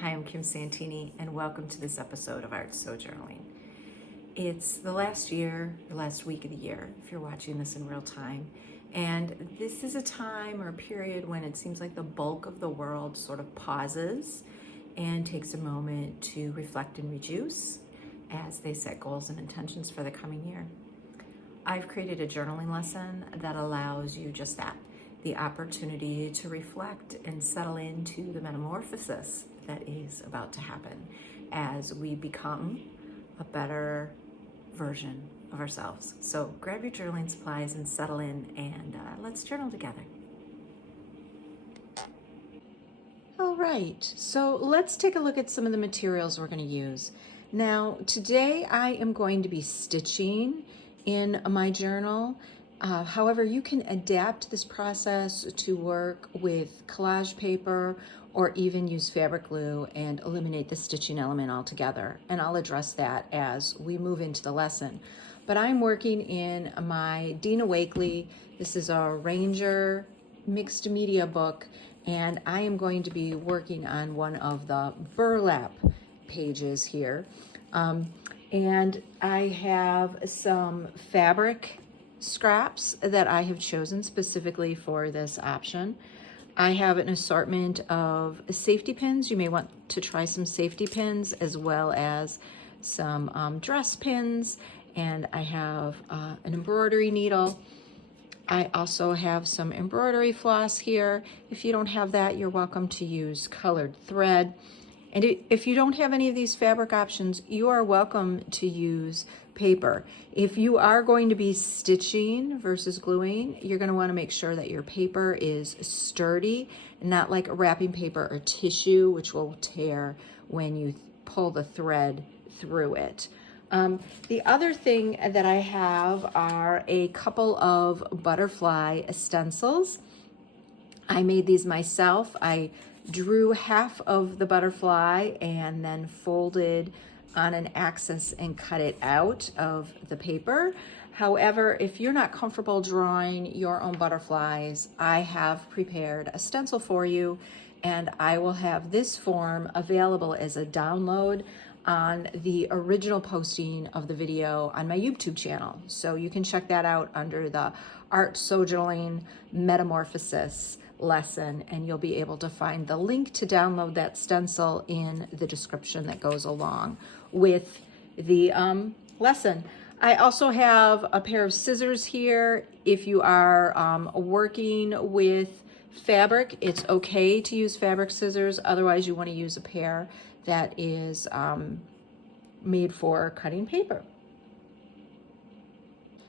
Hi, I'm Kim Santini, and welcome to this episode of Art So Journaling. It's the last week of the year, if you're watching this in real time. And this is a time or a period when it seems like the bulk of the world sort of pauses and takes a moment to reflect and rejuice as they set goals and intentions for the coming year. I've created a journaling lesson that allows you just that, the opportunity to reflect and settle into the metamorphosis that is about to happen as we become a better version of ourselves. So grab your journaling supplies and settle in, and let's journal together. All right, so let's take a look at some of the materials we're going to use. Now, today I am going to be stitching in my journal. However, you can adapt this process to work with collage paper or even use fabric glue and eliminate the stitching element altogether. And I'll address that as we move into the lesson. But I'm working in my Dina Wakley. This is a Ranger mixed media book, and I am going to be working on one of the burlap pages here. And I have some fabric scraps that I have chosen specifically for this option. I have an assortment of safety pins. You may want to try some safety pins as well as some dress pins. And I have an embroidery needle. I also have some embroidery floss here. If you don't have that, you're welcome to use colored thread. And if you don't have any of these fabric options, you are welcome to use paper. If you are going to be stitching versus gluing, you're going to want to make sure that your paper is sturdy, not like wrapping paper or tissue, which will tear when you pull the thread through it. The other thing that I have are a couple of butterfly stencils. I made these myself. I drew half of the butterfly and then folded on an axis and cut it out of the paper. However, if you're not comfortable drawing your own butterflies, I have prepared a stencil for you, and I will have this form available as a download on the original posting of the video on my YouTube channel. So you can check that out under the Art So Journaling Metamorphosis lesson, and you'll be able to find the link to download that stencil in the description that goes along with the lesson. I also have a pair of scissors here. If you are working with fabric, it's okay to use fabric scissors. Otherwise, you want to use a pair that is made for cutting paper.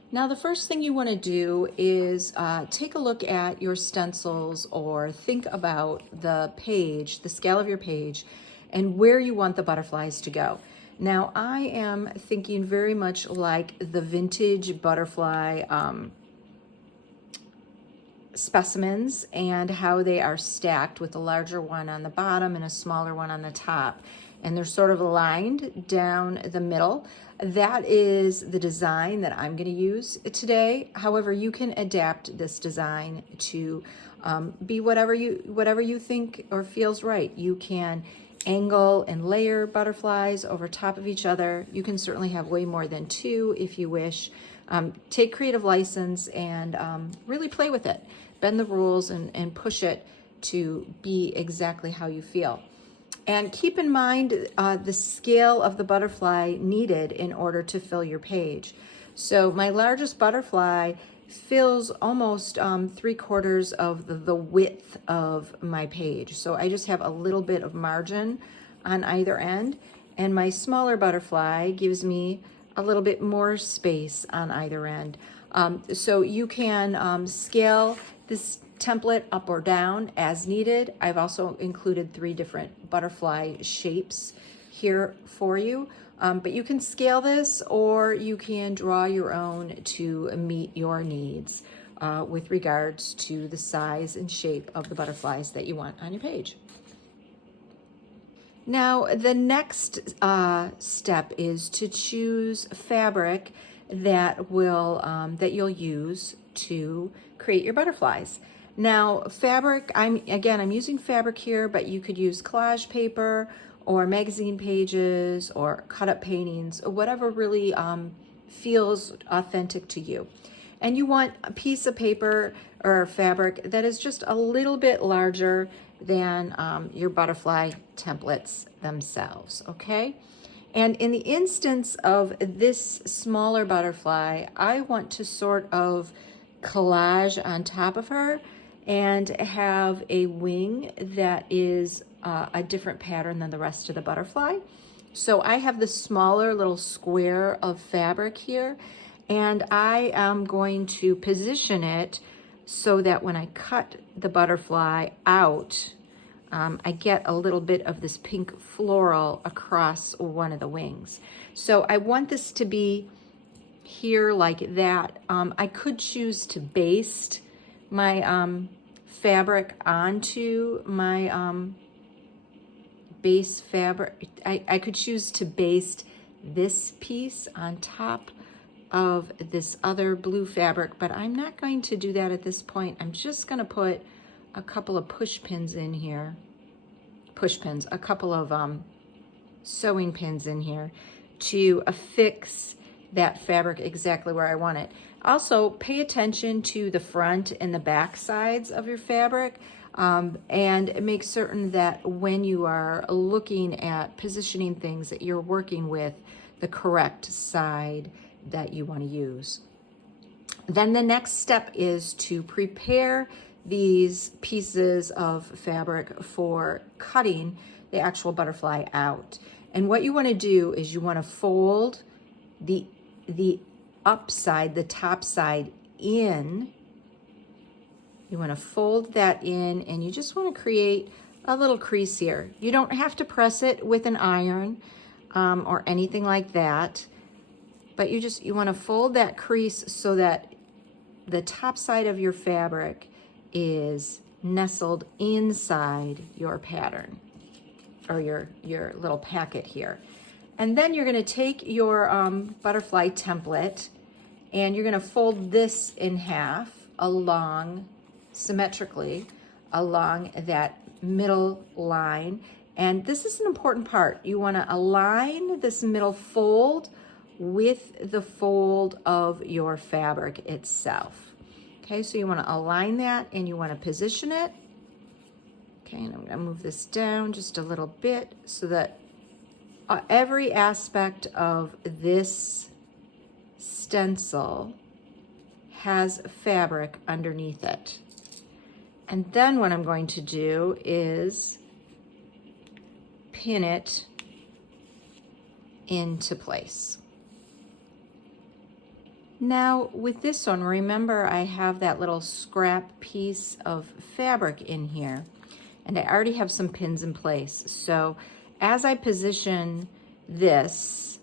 Now, the first thing you want to do is take a look at your stencils or think about the page, the scale of your page, and where you want the butterflies to go. Now, I am thinking very much like the vintage butterfly specimens and how they are stacked with a larger one on the bottom and a smaller one on the top. And they're sort of aligned down the middle. That is the design that I'm going to use today. However, you can adapt this design to be whatever you think or feels right. You can angle and layer butterflies over top of each other. You can certainly have way more than two if you wish. Take creative license and really play with it. Bend the rules and push it to be exactly how you feel. And keep in mind the scale of the butterfly needed in order to fill your page. So my largest butterfly fills almost 3/4 of the width of my page. So I just have a little bit of margin on either end. And my smaller butterfly gives me a little bit more space on either end. So you can scale this template up or down as needed. I've also included 3 different butterfly shapes here for you. But you can scale this or you can draw your own to meet your needs with regards to the size and shape of the butterflies that you want on your page. Now, the next step is to choose fabric that will that you'll use to create your butterflies. Now, fabric, I'm using fabric here, but you could use collage paper or magazine pages or cut up paintings or whatever really feels authentic to you. And you want a piece of paper or fabric that is just a little bit larger than your butterfly templates themselves, okay? And in the instance of this smaller butterfly, I want to sort of collage on top of her and have a wing that is a different pattern than the rest of the butterfly. So I have the smaller little square of fabric here, and I am going to position it so that when I cut the butterfly out, I get a little bit of this pink floral across one of the wings. So I want this to be here like that. I could choose to baste my fabric onto my base fabric. I could choose to baste this piece on top of this other blue fabric, but I'm not going to do that at this point. I'm just going to put a couple of push pins in here. Push pins, a couple of sewing pins in here to affix that fabric exactly where I want it. Also, pay attention to the front and the back sides of your fabric, and make certain that when you are looking at positioning things that you're working with the correct side that you want to use. Then the next step is to prepare these pieces of fabric for cutting the actual butterfly out. And what you want to do is you want to fold the upside, the top side in. You want to fold that in, and you just want to create a little crease here. You don't have to press it with an iron or anything like that, but you want to fold that crease so that the top side of your fabric is nestled inside your pattern or your little packet here. And then you're going to take your butterfly template and you're going to fold this in half symmetrically along that middle line. And this is an important part. You want to align this middle fold with the fold of your fabric itself. Okay, so you want to align that and you want to position it. Okay, and I'm going to move this down just a little bit so that every aspect of this stencil has fabric underneath it. And then what I'm going to do is pin it into place. Now with this one, remember I have that little scrap piece of fabric in here, and I already have some pins in place. So as I position this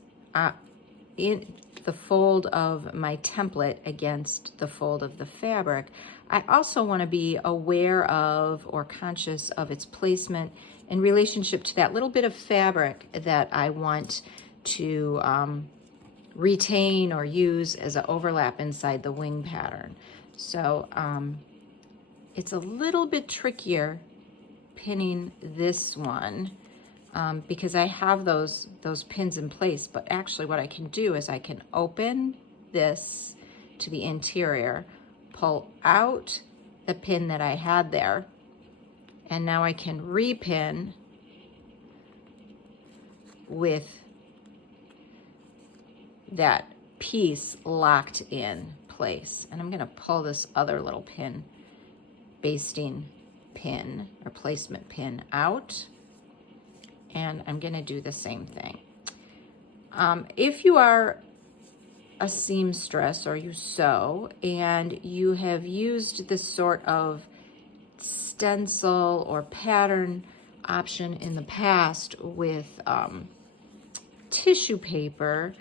in the fold of my template against the fold of the fabric, I also want to be aware of or conscious of its placement in relationship to that little bit of fabric that I want to retain or use as an overlap inside the wing pattern. So it's a little bit trickier pinning this one because I have those pins in place, but actually what I can do is I can open this to the interior, pull out the pin that I had there, and now I can repin with that piece locked in place. And I'm going to pull this other little pin, basting pin or placement pin out, and I'm going to do the same thing. If you are a seamstress or you sew and you have used this sort of stencil or pattern option in the past with tissue paper,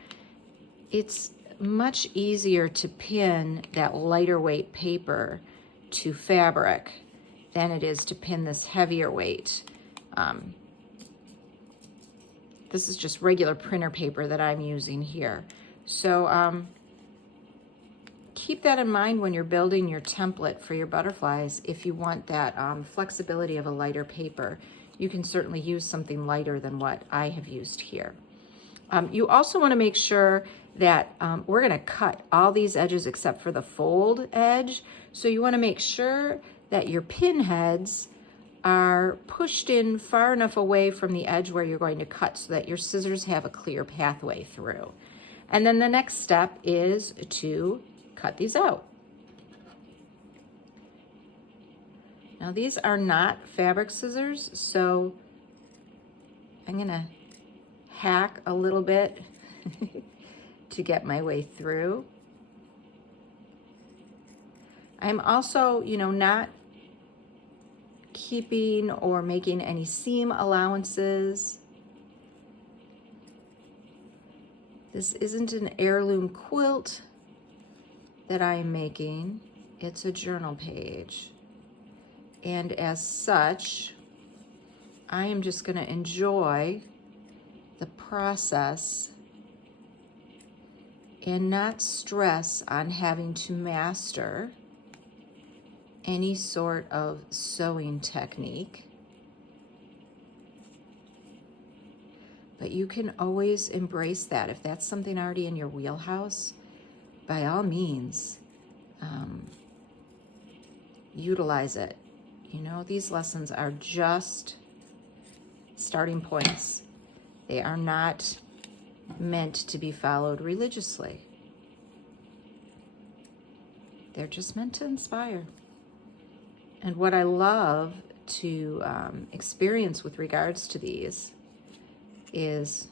it's much easier to pin that lighter weight paper to fabric than it is to pin this heavier weight. This is just regular printer paper that I'm using here. So keep that in mind when you're building your template for your butterflies. If you want that flexibility of a lighter paper, you can certainly use something lighter than what I have used here. You also want to make sure that we're going to cut all these edges except for the fold edge. So you want to make sure that your pin heads are pushed in far enough away from the edge where you're going to cut so that your scissors have a clear pathway through. And then the next step is to cut these out. Now these are not fabric scissors, so I'm gonna hack a little bit to get my way through. I'm also, not keeping or making any seam allowances. This isn't an heirloom quilt that I am making. It's a journal page. And as such, I am just going to enjoy the process and not stress on having to master any sort of sewing technique. But you can always embrace that. If that's something already in your wheelhouse, by all means, utilize it. These lessons are just starting points. They are not meant to be followed religiously. They're just meant to inspire. And what I love to experience with regards to these is,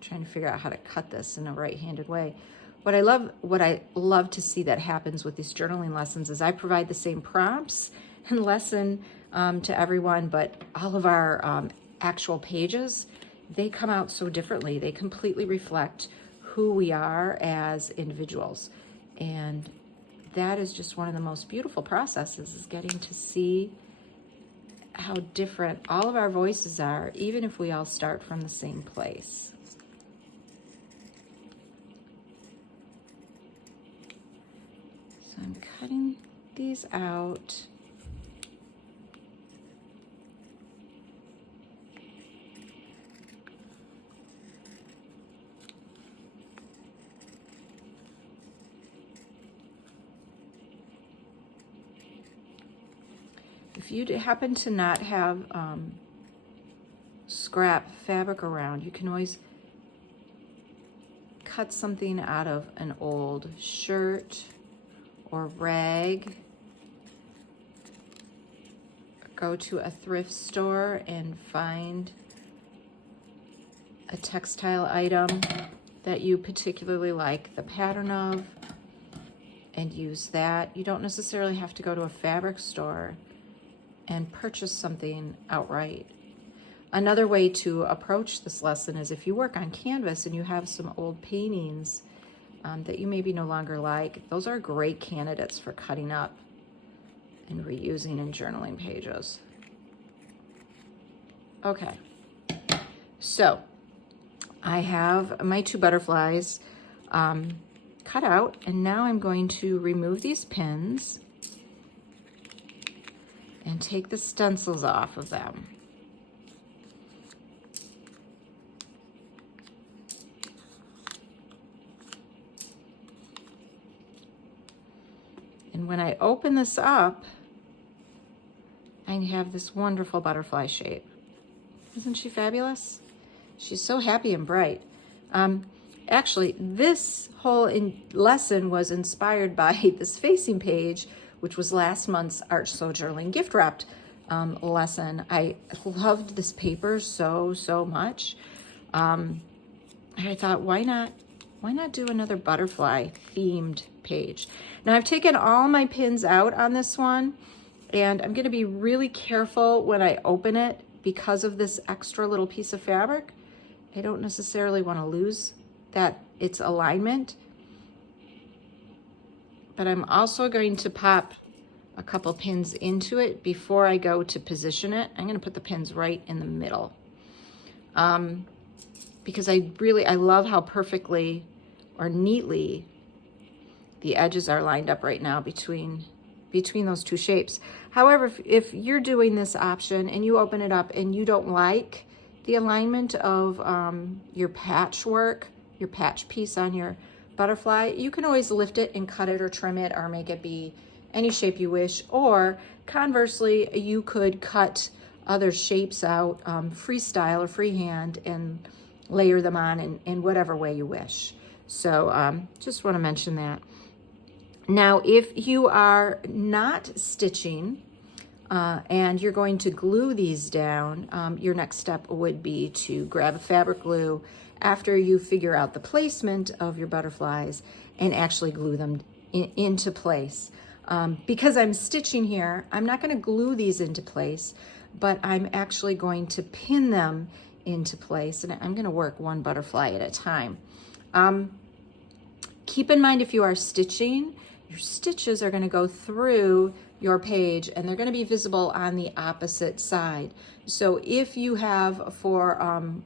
trying to figure out how to cut this in a right-handed way. What I love to see that happens with these journaling lessons is I provide the same prompts and lesson to everyone, but all of our actual pages, they come out so differently. They completely reflect who we are as individuals. And that is just one of the most beautiful processes, is getting to see how different all of our voices are, even if we all start from the same place. So I'm cutting these out. If you happen to not have scrap fabric around, you can always cut something out of an old shirt or rag. Go to a thrift store and find a textile item that you particularly like the pattern of and use that. You don't necessarily have to go to a fabric store and purchase something outright. Another way to approach this lesson is if you work on canvas and you have some old paintings that you maybe no longer like, those are great candidates for cutting up and reusing in journaling pages. Okay, so I have my two butterflies cut out, and now I'm going to remove these pins and take the stencils off of them. And when I open this up, I have this wonderful butterfly shape. Isn't she fabulous? She's so happy and bright. Actually, this whole lesson was inspired by this facing page, which was last month's Art Sew Journaling gift wrapped lesson. I loved this paper so much. I thought, why not do another butterfly themed page? Now I've taken all my pins out on this one, and I'm going to be really careful when I open it because of this extra little piece of fabric. I don't necessarily want to lose its alignment. But I'm also going to pop a couple pins into it before I go to position it. I'm going to put the pins right in the middle. Because I love how perfectly or neatly the edges are lined up right now between those two shapes. However, if you're doing this option and you open it up and you don't like the alignment of your patchwork, your patch piece on your butterfly, you can always lift it and cut it or trim it or make it be any shape you wish. Or conversely, you could cut other shapes out freestyle or freehand and layer them on in whatever way you wish. So just want to mention that. Now, if you are not stitching and you're going to glue these down, your next step would be to grab a fabric glue after you figure out the placement of your butterflies and actually glue them into place. Because I'm stitching here, I'm not going to glue these into place, but I'm actually going to pin them into place, and I'm going to work one butterfly at a time. Keep in mind, if you are stitching, your stitches are going to go through your page and they're going to be visible on the opposite side. So if you have, for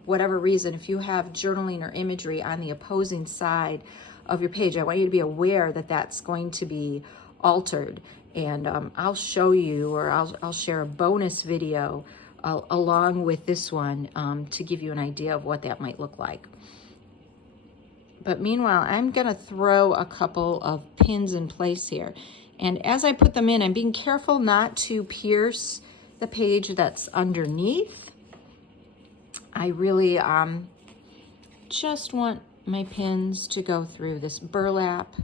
whatever reason, if you have journaling or imagery on the opposing side of your page, I want you to be aware that that's going to be altered. And I'll show you, or I'll share a bonus video along with this one to give you an idea of what that might look like. But meanwhile, I'm going to throw a couple of pins in place here. And as I put them in, I'm being careful not to pierce the page that's underneath. I really just want my pins to go through this burlap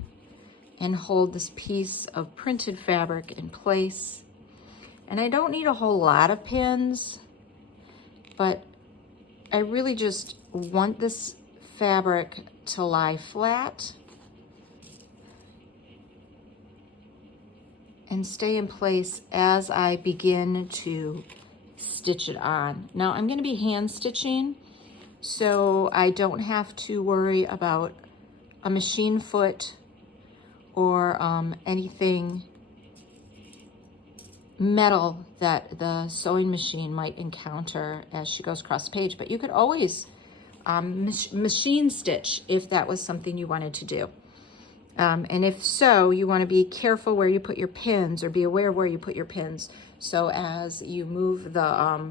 and hold this piece of printed fabric in place. And I don't need a whole lot of pins, but I really just want this fabric to lie flat and stay in place as I begin to stitch it on. Now I'm going to be hand stitching, so I don't have to worry about a machine foot or anything metal that the sewing machine might encounter as she goes across the page. But you could always machine stitch if that was something you wanted to do. And if so, you want to be careful where you put your pins, or be aware of where you put your pins. So as you move the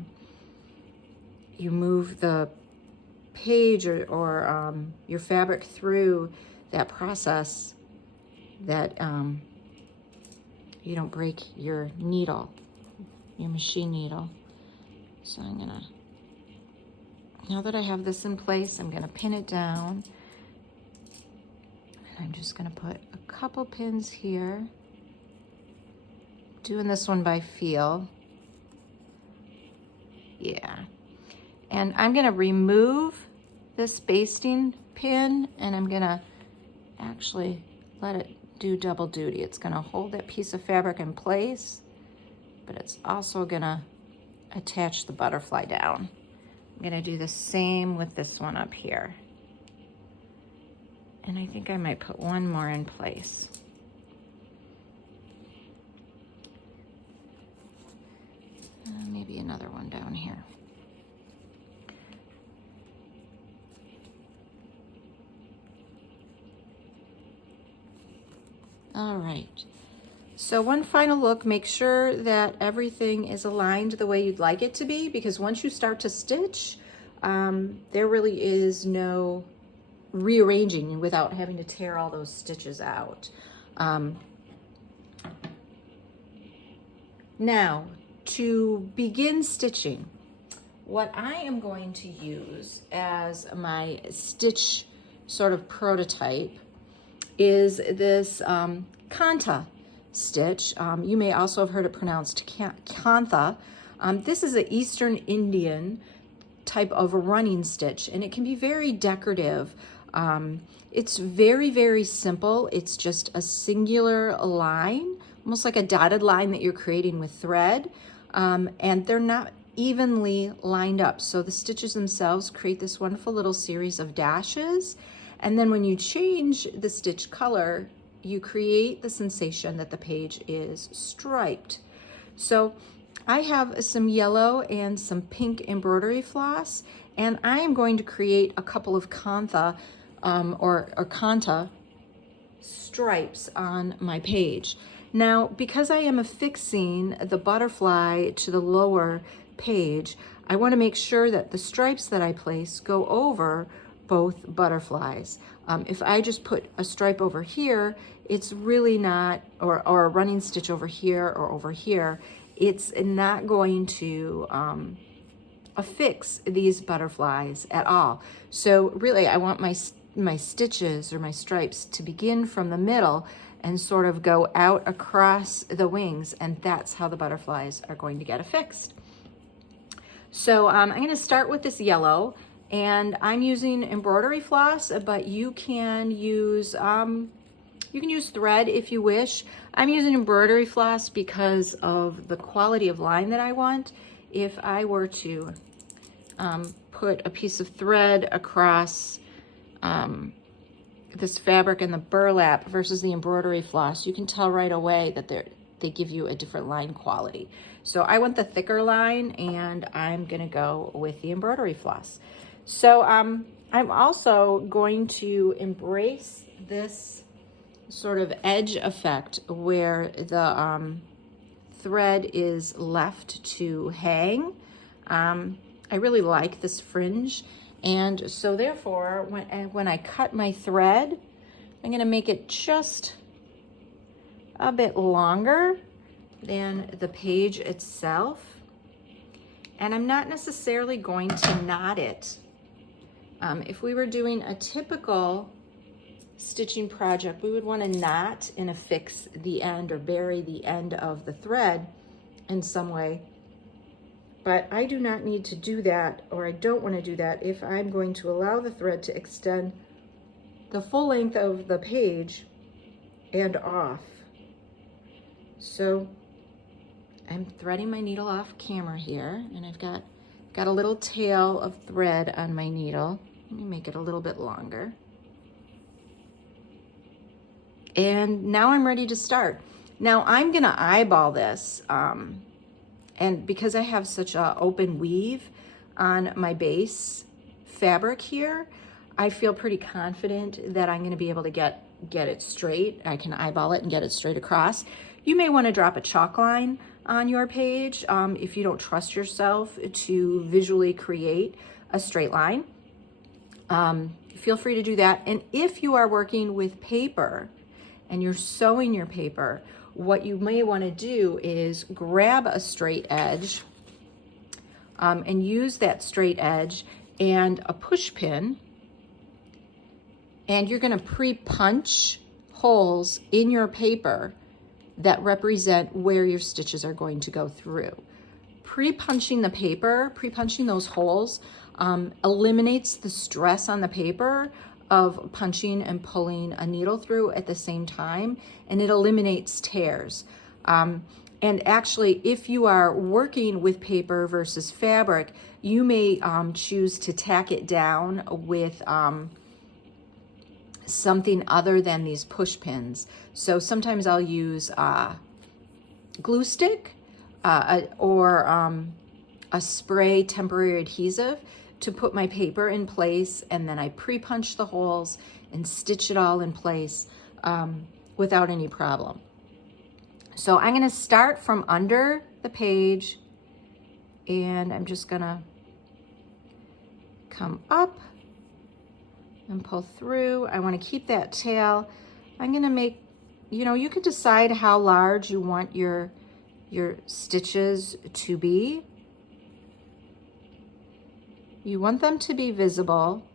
page or your fabric through that process, that you don't break your needle, your machine needle. So I'm gonna, now that I have this in place, I'm gonna pin it down. And I'm just gonna put a couple pins here. Doing this one by feel. Yeah. And I'm gonna remove this basting pin, and I'm gonna actually let it do double duty. It's gonna hold that piece of fabric in place, but it's also gonna attach the butterfly down. I'm gonna do the same with this one up here. And I think I might put one more in place. Maybe another one down here. All right, so one final look, make sure that everything is aligned the way you'd like it to be, because once you start to stitch, there really is no rearranging without having to tear all those stitches out. Now, to begin stitching, what I am going to use as my stitch sort of prototype is this kantha stitch. You may also have heard it pronounced kantha. This is an Eastern Indian type of a running stitch, and it can be very decorative. It's very, very simple. It's just a singular line, almost like a dotted line that you're creating with thread, and they're not evenly lined up. So the stitches themselves create this wonderful little series of dashes. And then when you change the stitch color, you create the sensation that the page is striped. So I have some yellow and some pink embroidery floss, and I am going to create a couple of kantha or kanta stripes on my page. Now, because I am affixing the butterfly to the lower page, I want to make sure that the stripes that I place go over both butterflies. If I just put a stripe over here, it's really not, or a running stitch over here or over here, it's not going to affix these butterflies at all. So really, I want my stitches or my stripes to begin from the middle and sort of go out across the wings, and that's how the butterflies are going to get affixed. So I'm going to start with this yellow, and I'm using embroidery floss, but you can use thread if you wish. I'm using embroidery floss because of the quality of line that I want. If I were to put a piece of thread across this fabric and the burlap versus the embroidery floss, you can tell right away that they give you a different line quality. So I want the thicker line, and I'm gonna go with the embroidery floss. So I'm also going to embrace this sort of edge effect where the thread is left to hang. I really like this fringe, and so therefore when I cut my thread, I'm going to make it just a bit longer than the page itself, and I'm not necessarily going to knot it. If we were doing a typical stitching project, we would want to knot and affix the end or bury the end of the thread in some way. But I do not need to do that, or I don't want to do that if I'm going to allow the thread to extend the full length of the page and off. So I'm threading my needle off camera here, and I've got a little tail of thread on my needle. Let me make it a little bit longer. And now I'm ready to start. Now I'm gonna eyeball this, and because I have such an open weave on my base fabric here, I feel pretty confident that I'm gonna be able to get it straight. I can eyeball it and get it straight across. You may wanna drop a chalk line on your page if you don't trust yourself to visually create a straight line. Feel free to do that. And if you are working with paper and you're sewing your paper, what you may want to do is grab a straight edge and use that straight edge and a push pin, and you're going to pre-punch holes in your paper that represent where your stitches are going to go through. Pre-punching the paper, pre-punching those holes eliminates the stress on the paper of punching and pulling a needle through at the same time, and it eliminates tears. And actually, if you are working with paper versus fabric, you may choose to tack it down with something other than these push pins. So sometimes I'll use glue stick or a spray temporary adhesive to put my paper in place, and then I pre-punch the holes and stitch it all in place without any problem. So I'm going to start from under the page, and I'm just going to come up and pull through. I want to keep that tail. I'm going to make, you can decide how large you want your stitches to be. You want them to be visible,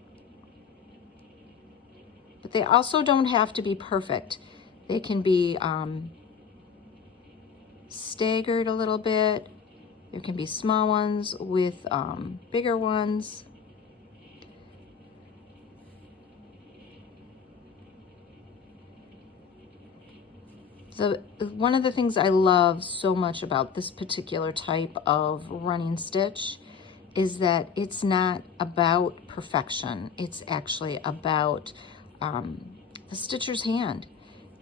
but they also don't have to be perfect. They can be staggered a little bit. There can be small ones with bigger ones. So one of the things I love so much about this particular type of running stitch is that it's not about perfection. It's actually about the stitcher's hand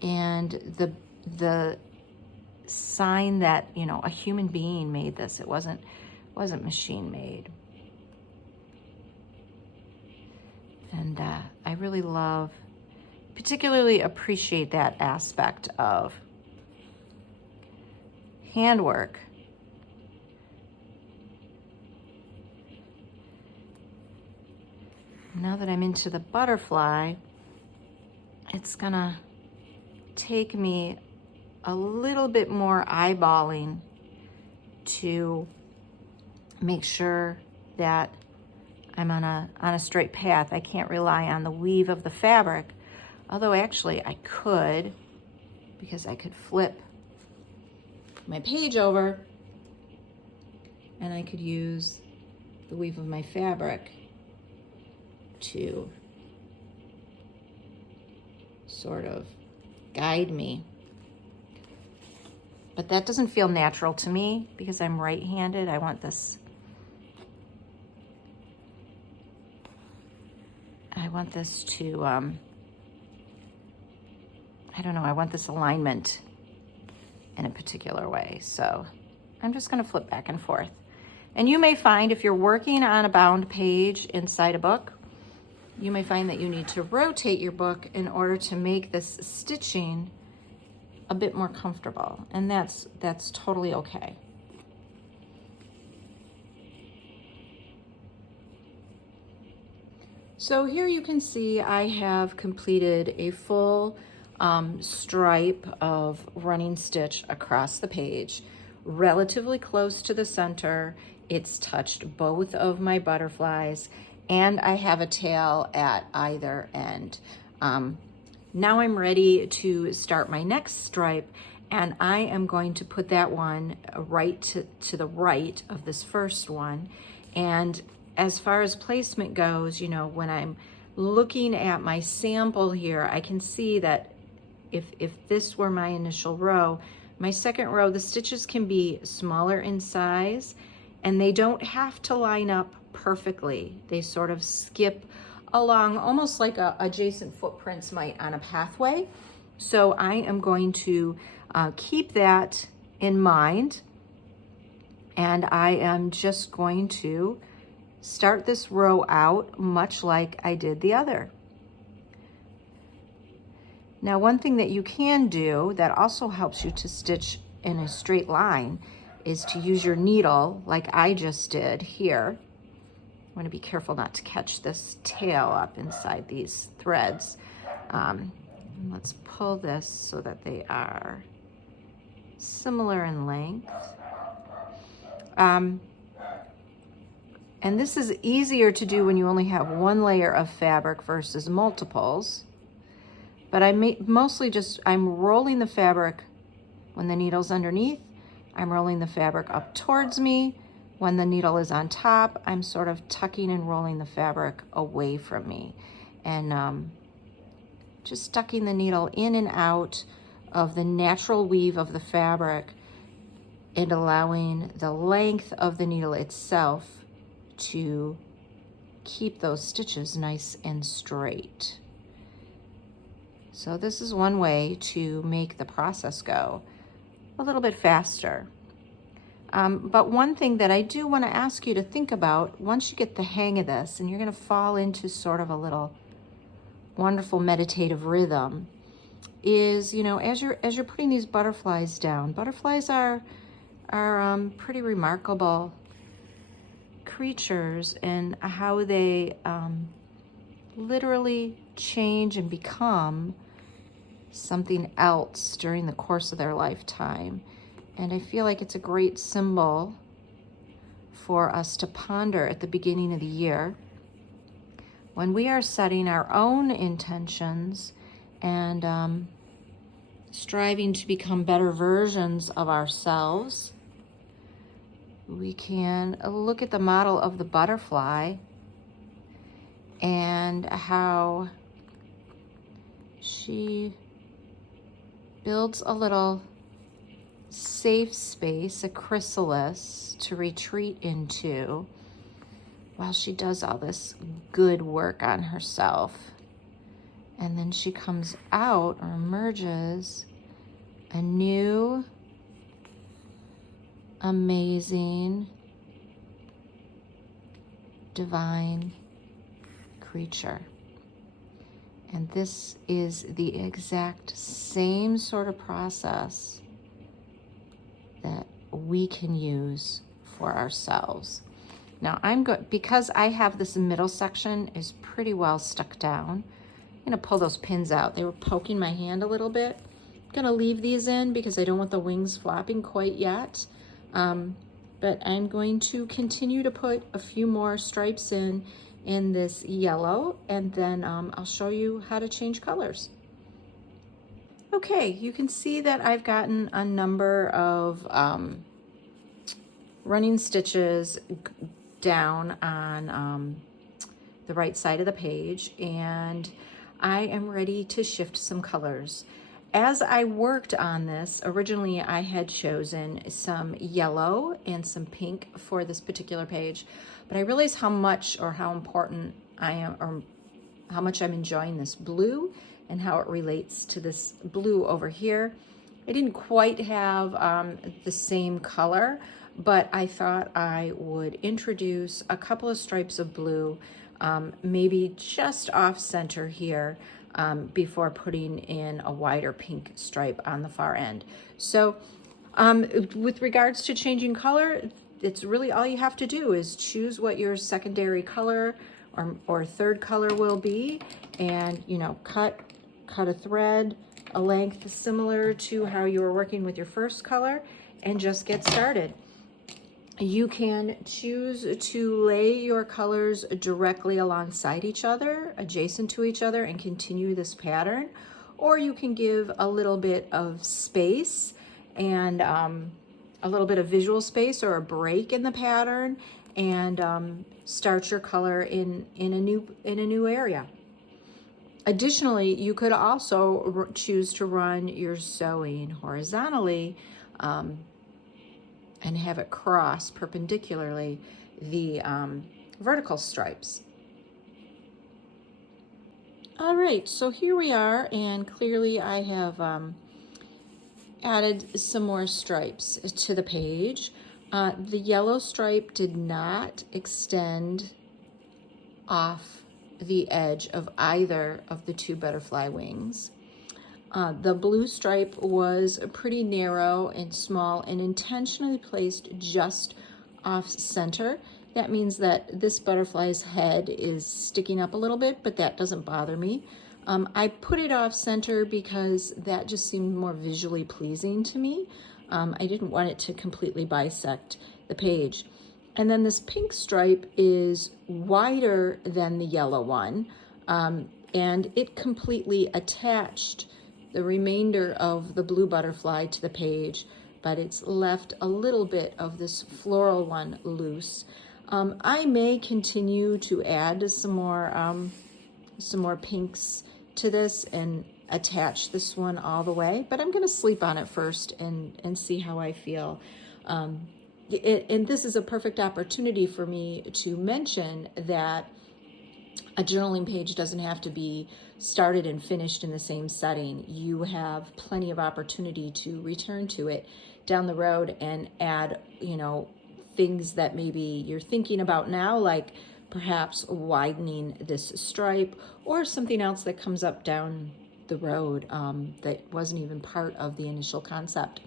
and the sign that a human being made this. It wasn't machine made. And I really love particularly appreciate that aspect of handwork. Now that I'm into the butterfly, it's gonna take me a little bit more eyeballing to make sure that I'm on a straight path. I can't rely on the weave of the fabric, although actually I could, because I could flip my page over and I could use the weave of my fabric to sort of guide me. But that doesn't feel natural to me because I'm right-handed. I want this to, I don't know, I want this alignment in a particular way. So I'm just gonna flip back and forth. And you may find if you're working on a bound page inside a book, you may find that you need to rotate your book in order to make this stitching a bit more comfortable. And that's totally okay. So here you can see I have completed a full stripe of running stitch across the page, relatively close to the center. It's touched both of my butterflies, and I have a tail at either end. Now I'm ready to start my next stripe, and I am going to put that one right to the right of this first one. And as far as placement goes, you know, when I'm looking at my sample here, I can see that if this were my initial row, my second row, the stitches can be smaller in size, and they don't have to line up perfectly. They sort of skip along almost like adjacent footprints might on a pathway. So I am going to keep that in mind, and I am just going to start this row out much like I did the other. Now, one thing that you can do that also helps you to stitch in a straight line is to use your needle like I just did here. I want to be careful not to catch this tail up inside these threads. Let's pull this so that they are similar in length. And this is easier to do when you only have one layer of fabric versus multiples. But I'm rolling the fabric when the needle's underneath. I'm rolling the fabric up towards me. When the needle is on top, I'm sort of tucking and rolling the fabric away from me. And just tucking the needle in and out of the natural weave of the fabric and allowing the length of the needle itself to keep those stitches nice and straight. So this is one way to make the process go a little bit faster. But one thing that I do want to ask you to think about once you get the hang of this, and you're going to fall into sort of a little wonderful meditative rhythm, is, you know, as you're putting these butterflies down, butterflies are pretty remarkable creatures and how they literally change and become something else during the course of their lifetime. And I feel like it's a great symbol for us to ponder at the beginning of the year when we are setting our own intentions and striving to become better versions of ourselves. We can look at the model of the butterfly and how she builds a little safe space, a chrysalis to retreat into while she does all this good work on herself. And then she comes out or emerges a new, amazing, divine creature. And this is the exact same sort of process that we can use for ourselves. Now I'm good, because I have this middle section is pretty well stuck down. I'm gonna pull those pins out. They were poking my hand a little bit. I'm gonna leave these in because I don't want the wings flopping quite yet. But I'm going to continue to put a few more stripes in this yellow, and then I'll show you how to change colors. Okay, you can see that I've gotten a number of running stitches down on the right side of the page, and I am ready to shift some colors. As I worked on this, originally I had chosen some yellow and some pink for this particular page, but I realized how much or how important I am, or how much I'm enjoying this blue and how it relates to this blue over here. I didn't quite have the same color, but I thought I would introduce a couple of stripes of blue, maybe just off center here, before putting in a wider pink stripe on the far end. So with regards to changing color, it's really all you have to do is choose what your secondary color or third color will be, and cut a thread a length similar to how you were working with your first color, and just get started. You can choose to lay your colors directly alongside each other, adjacent to each other, and continue this pattern, or you can give a little bit of space and a little bit of visual space or a break in the pattern, and start your color in a new area. Additionally, you could also choose to run your sewing horizontally and have it cross perpendicularly the vertical stripes. All right, so here we are, and clearly I have added some more stripes to the page. The yellow stripe did not extend off the edge of either of the two butterfly wings. The blue stripe was pretty narrow and small and intentionally placed just off center. That means that this butterfly's head is sticking up a little bit, but that doesn't bother me. I put it off center because that just seemed more visually pleasing to me. I didn't want it to completely bisect the page. And then this pink stripe is wider than the yellow one, and it completely attached the remainder of the blue butterfly to the page, but it's left a little bit of this floral one loose. I may continue to add some more pinks to this and attach this one all the way, but I'm going to sleep on it first and see how I feel. And this is a perfect opportunity for me to mention that a journaling page doesn't have to be started and finished in the same setting. You have plenty of opportunity to return to it down the road and add, things that maybe you're thinking about now, like perhaps widening this stripe, or something else that comes up down the road that wasn't even part of the initial concept.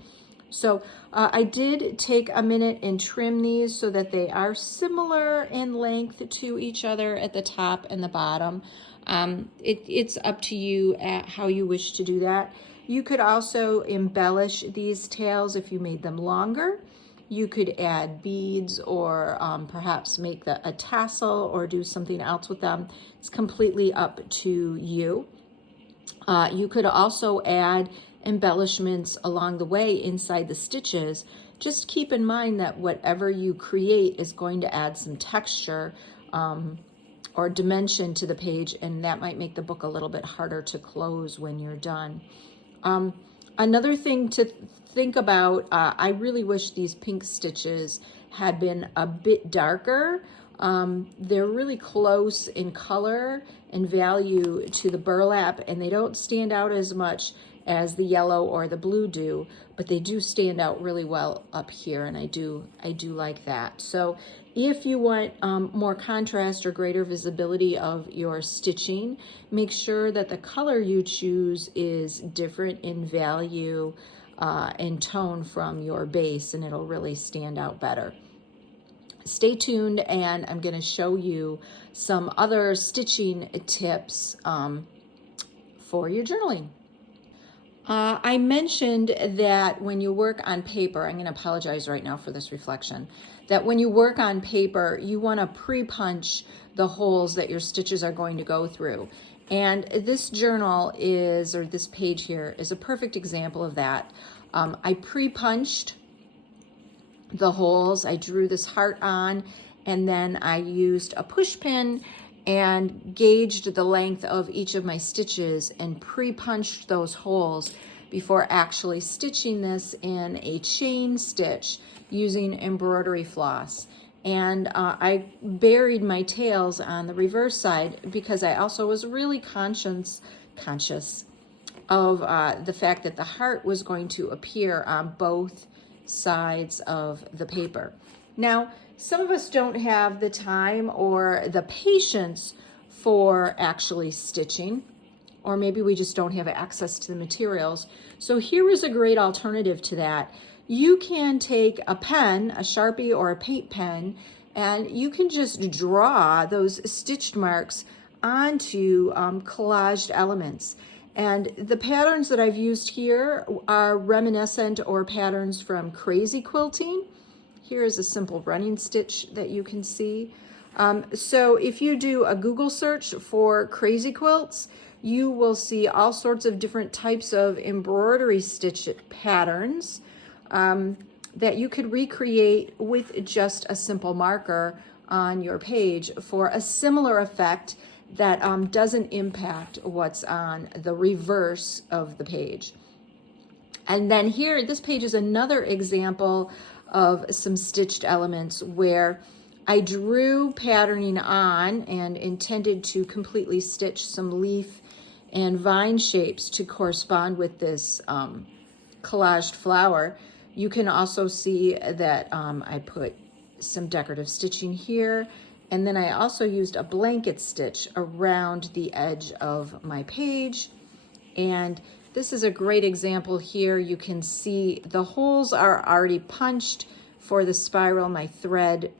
So I did take a minute and trim these so that they are similar in length to each other at the top and the bottom. It's up to you at how you wish to do that. You could also embellish these tails if you made them longer. You could add beads, or perhaps make a tassel or do something else with them. It's completely up to you. You could also add embellishments along the way inside the stitches. Just keep in mind that whatever you create is going to add some texture or dimension to the page, and that might make the book a little bit harder to close when you're done. Another thing to think about, I really wish these pink stitches had been a bit darker. They're really close in color and value to the burlap, and they don't stand out as much as the yellow or the blue do, but they do stand out really well up here, and I do like that. So if you want more contrast or greater visibility of your stitching, make sure that the color you choose is different in value and tone from your base, and it'll really stand out better. Stay tuned, and I'm going to show you some other stitching tips for your journaling. I mentioned that when you work on paper, I'm going to apologize right now for this reflection, that when you work on paper, you want to pre-punch the holes that your stitches are going to go through. And this journal is, or this page here, is a perfect example of that. I pre-punched the holes. I drew this heart on, and then I used a push pin and gauged the length of each of my stitches and pre-punched those holes before actually stitching this in a chain stitch using embroidery floss. And I buried my tails on the reverse side because I also was really conscious of the fact that the heart was going to appear on both sides of the paper. Now, some of us don't have the time or the patience for actually stitching, or maybe we just don't have access to the materials. So here is a great alternative to that. You can take a pen, a Sharpie or a paint pen, and you can just draw those stitched marks onto collaged elements. And the patterns that I've used here are reminiscent or patterns from crazy quilting. Here is a simple running stitch that you can see. So if you do a Google search for crazy quilts, you will see all sorts of different types of embroidery stitch patterns that you could recreate with just a simple marker on your page for a similar effect that doesn't impact what's on the reverse of the page. And then here, this page is another example of some stitched elements where I drew patterning on and intended to completely stitch some leaf and vine shapes to correspond with this collaged flower. You can also see that I put some decorative stitching here, and then I also used a blanket stitch around the edge of my page. And this is a great example here. You can see the holes are already punched for the spiral. My thread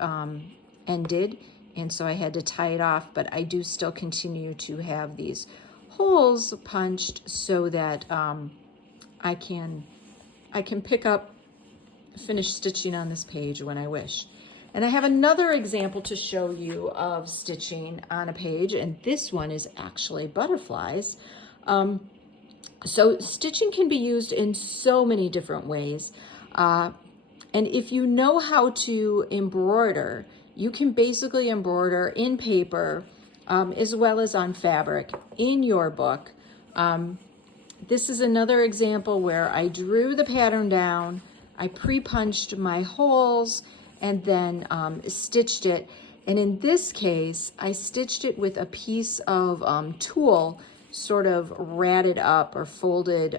ended, and so I had to tie it off, but I do still continue to have these holes punched so that I can pick up, finish stitching on this page when I wish. And I have another example to show you of stitching on a page, and this one is actually butterflies. So stitching can be used in so many different ways. And if you know how to embroider, you can basically embroider in paper as well as on fabric in your book. This is another example where I drew the pattern down, I pre-punched my holes, and then stitched it. And in this case, I stitched it with a piece of tulle sort of ratted up or folded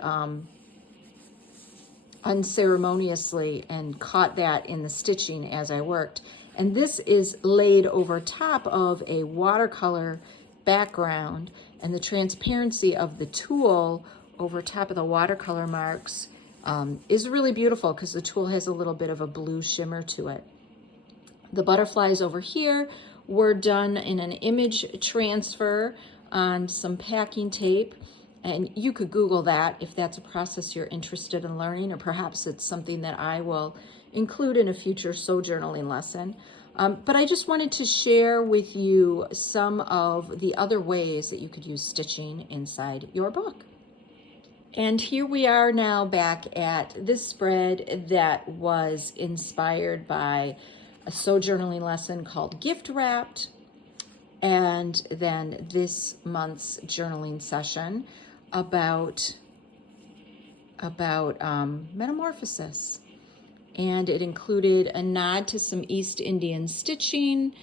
unceremoniously, and caught that in the stitching as I worked. And this is laid over top of a watercolor background, and the transparency of the tulle over top of the watercolor marks is really beautiful because the tulle has a little bit of a blue shimmer to it. The butterflies over here were done in an image transfer on some packing tape, and you could Google that if that's a process you're interested in learning, or perhaps it's something that I will include in a future sew journaling lesson. But I just wanted to share with you some of the other ways that you could use stitching inside your book. And here we are now back at this spread that was inspired by a sew journaling lesson called Gift Wrapped, and then this month's journaling session about Metamorphosis. And it included a nod to some East Indian stitching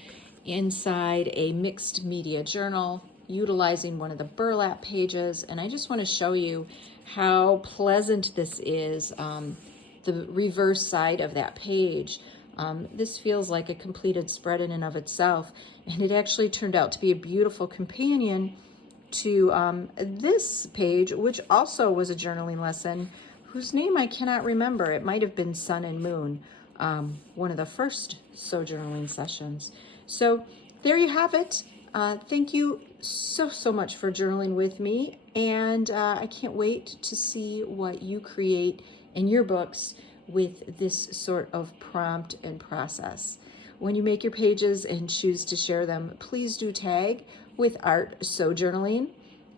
inside a mixed media journal. utilizing one of the burlap pages, and I just want to show you how pleasant this is, the reverse side of that page. This feels like a completed spread in and of itself, and it actually turned out to be a beautiful companion to this page, which also was a journaling lesson, whose name I cannot remember. It might have been Sun and Moon, one of the first So Journaling sessions. So there you have it. Thank you so much for journaling with me, and I can't wait to see what you create in your books with this sort of prompt and process. When you make your pages and choose to share them, please do tag with Art So Journaling,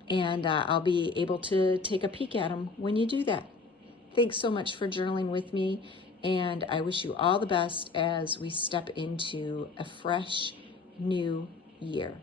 and I'll be able to take a peek at them when you do that. Thanks so much for journaling with me, and I wish you all the best as we step into a fresh new year.